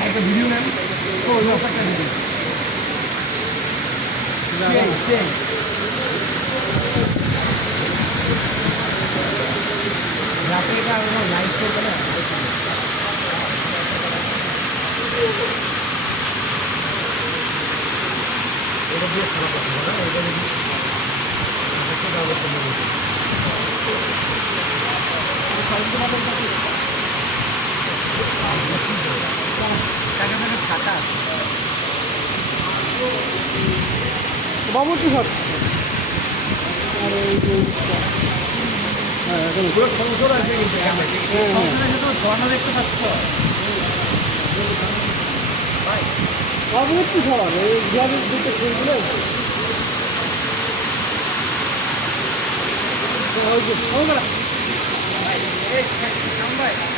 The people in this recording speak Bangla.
একটা ভিডিও নেন ও একটা ভিডিও রাতে এটা লাইভ করবে না এটা দিয়ে খাওয়া যাবে না এটা যদি ছাতা আছে বাবুর কি সব আর এই যে পুরো সংসদ আছে কিন্তু ঝর্ণা দেখতে পাচ্ছ বাবুর কি সবার এই গ্রামের দিকে ফুলগুলো ভাই